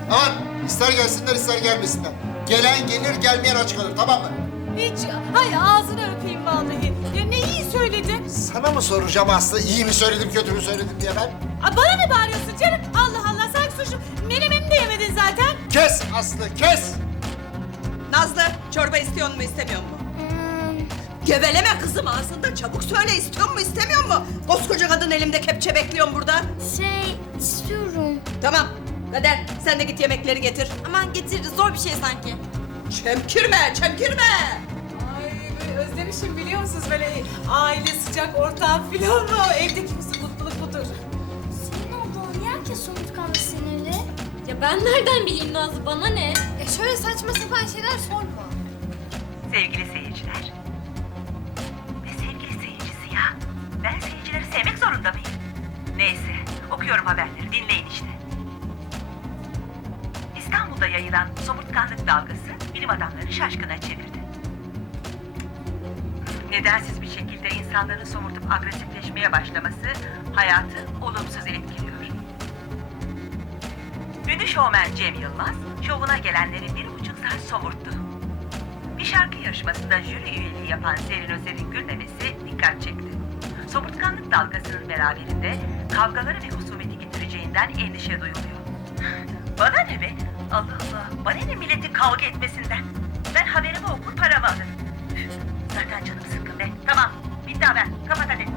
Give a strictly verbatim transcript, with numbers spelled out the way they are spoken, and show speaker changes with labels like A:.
A: Aman ister gelsinler ister gelmesinler. Gelen gelir gelmeyen aç kalır, tamam mı?
B: Hiç, hay ağzını öpeyim vallahi. Ya ne iyi söyledin.
A: Sana mı soracağım Aslı, iyi mi söyledim kötü mü söyledim diye ben?
B: Aa, bana ne bağırıyorsun canım? Allah Allah, sanki suçlu. Menemeni de yemedin zaten.
A: Kes Aslı, kes!
C: Nazlı, çorba istiyor mu istemiyor mu? Geveleme kızım ağzında, çabuk söyle istiyor mu istemiyor mu? Koskoca kadın elimde kepçe bekliyorum burada.
D: Şey, istiyorum.
C: Tamam, Kader sen de git yemekleri getir.
D: Aman getiririz, zor bir şey sanki.
C: Çemkirme, çemkirme!
B: Ay böyle özlemişim biliyor musunuz? Böyle aile sıcak ortam filan mı? Evdeki mutluluk budur.
D: Senin ablan niye herkes somurtkanlı sinirli?
E: Ya ben nereden bileyim Nazlı, bana ne?
D: Ya şöyle saçma sapan şeyler sorma.
F: Sevgili seyirciler. Ne sevgili seyircisi ya? Ben seyircileri sevmek zorunda mıyım? Neyse, okuyorum haberleri, dinleyin işte. İstanbul'da yayılan somurtkanlık dalgası bilim adamlarını şaşkına çevirdi. Nedensiz bir şekilde insanların somurtup agresifleşmeye başlaması hayatı olumsuz etkiliyor. Ünlü şovmen Cem Yılmaz, şovuna gelenleri bir buçuk saat somurttu. Bir şarkı yarışmasında jüri üyeliği yapan Selin Özer'in gülmemesi dikkat çekti. Somurtkanlık dalgasının beraberinde kavgaları ve husumeti getireceğinden endişe duyuluyor. Bana ne be? Allah Allah, bana ne milletin kavga etmesinden? Ben haberimi okur paramı alırım. Üf, zaten canım sıkkın be. Tamam, bitti haber. Kapat hadi.